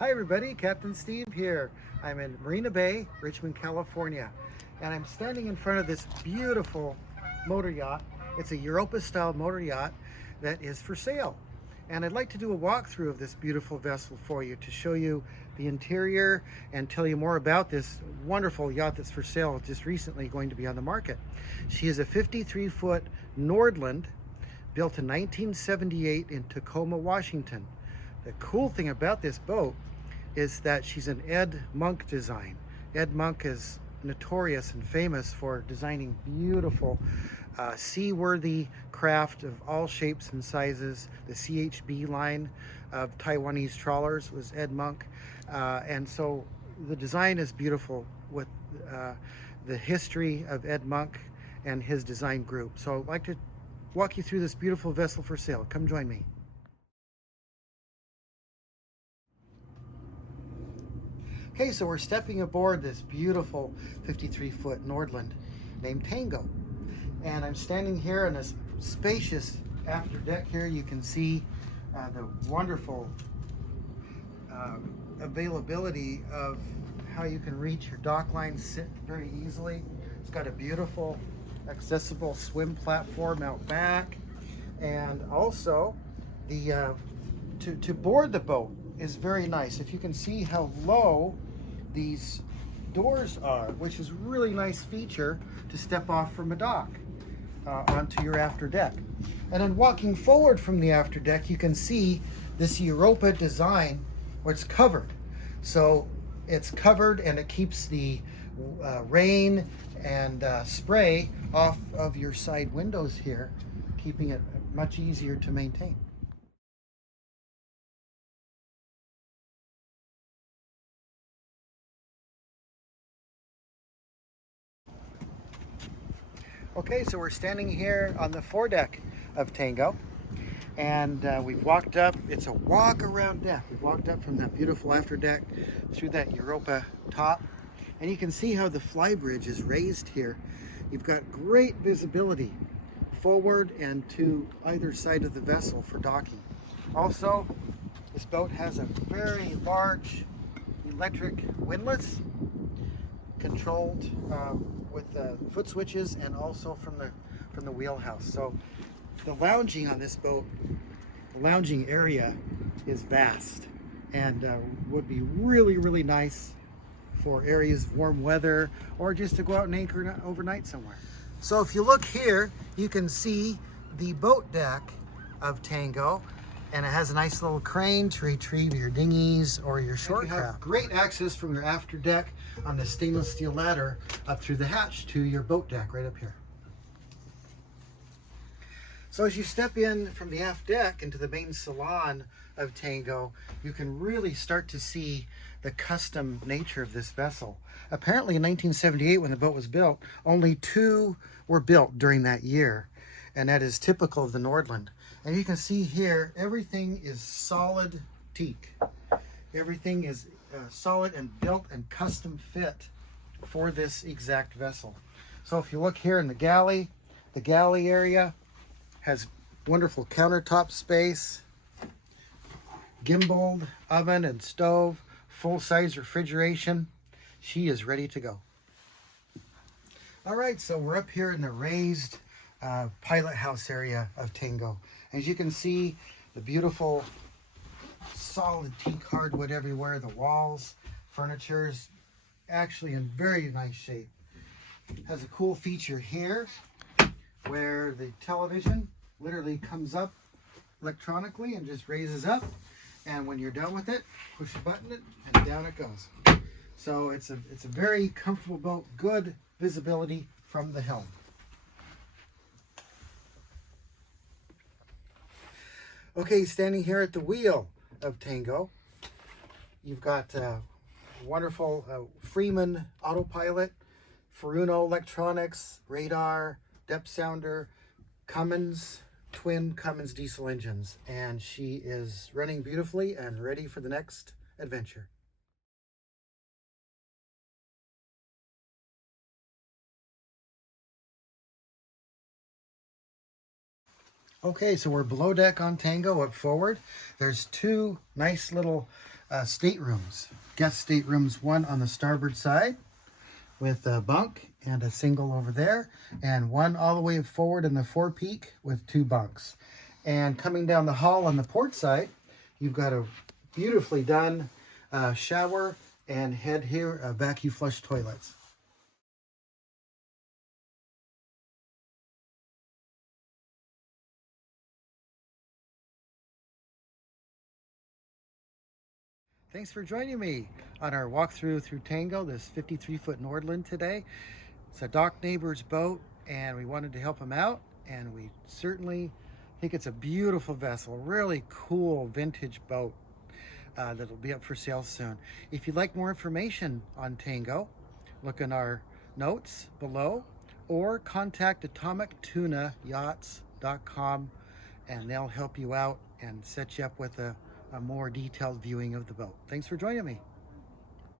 Hi everybody, Captain Steve here. I'm in Marina Bay, Richmond, California, and I'm standing in front of this beautiful motor yacht. It's a Europa-style motor yacht that is for sale. And I'd like to do a walkthrough of this beautiful vessel for you to show you the interior and tell you more about this wonderful yacht that's for sale, just recently going to be on the market. She is a 53-foot Nordlund, built in 1978 in Tacoma, Washington. The cool thing about this boat is that she's an Ed Monk design. Ed Monk is notorious and famous for designing beautiful seaworthy craft of all shapes and sizes. The CHB line of Taiwanese trawlers was Ed Monk. And so the design is beautiful with the history of Ed Monk and his design group. So I'd like to walk you through this beautiful vessel for sale. Come join me. Okay, so we're stepping aboard this beautiful 53-foot Nordlund named Tango. And I'm standing here in this spacious after deck here. You can see the wonderful availability of how you can reach your dock line, sit very easily. It's got a beautiful accessible swim platform out back. And also the to board the boat is very nice. If you can see how low these doors are, which is a really nice feature to step off from a dock onto your after deck. And then walking forward from the after deck, you can see this Europa design where it's covered. So it's covered and it keeps the rain and spray off of your side windows here, keeping it much easier to maintain. Okay, so we're standing here on the foredeck of Tango, and we've walked up. It's a walk around deck. We've walked up from that beautiful after deck through that Europa top, and you can see how the flybridge is raised here. You've got great visibility forward and to either side of the vessel for docking. Also, this boat has a very large electric windlass, controlled with foot switches and also from the wheelhouse. So the lounging on this boat, the lounging area is vast and would be really nice for areas of warm weather or just to go out and anchor overnight somewhere. So if you look here, you can see the boat deck of Tango, and it has a nice little crane to retrieve your dinghies or your short craft. You have great access from your after deck on the stainless steel ladder up through the hatch to your boat deck right up here. So as you step in from the aft deck into the main salon of Tango, you can really start to see the custom nature of this vessel. Apparently in 1978, when the boat was built, only 2 were built during that year, and that is typical of the Nordlund. And you can see here, everything is solid teak. Everything is solid and built and custom fit for this exact vessel. So if you look here in the galley area has wonderful countertop space, gimbaled oven and stove, full-size refrigeration. She is ready to go. All right, so we're up here in the raised pilot house area of Tango. As you can see, the beautiful solid teak hardwood everywhere. The walls, furniture is actually in very nice shape. Has a cool feature here where the television literally comes up electronically and just raises up. And when you're done with it, push a button and down it goes. So it's a very comfortable boat, good visibility from the helm. Okay, standing here at the wheel of Tango, you've got wonderful Freeman autopilot, Furuno electronics, radar, depth sounder, Cummins, twin Cummins diesel engines, and she is running beautifully and ready for the next adventure. Okay, so we're below deck on Tango up forward. There's 2 nice little staterooms. Guest staterooms, one on the starboard side with a bunk and a single over there, and one all the way forward in the forepeak with 2 bunks. And coming down the hall on the port side, you've got a beautifully done shower and head here, vacuum flush toilets. Thanks for joining me on our walkthrough through Tango, this 53-foot Nordlund today. It's a dock neighbor's boat, and we wanted to help him out, and we certainly think it's a beautiful vessel, really cool vintage boat that'll be up for sale soon. If you'd like more information on Tango, look in our notes below or contact atomictunayachts.com, and they'll help you out and set you up with a more detailed viewing of the boat. Thanks for joining me.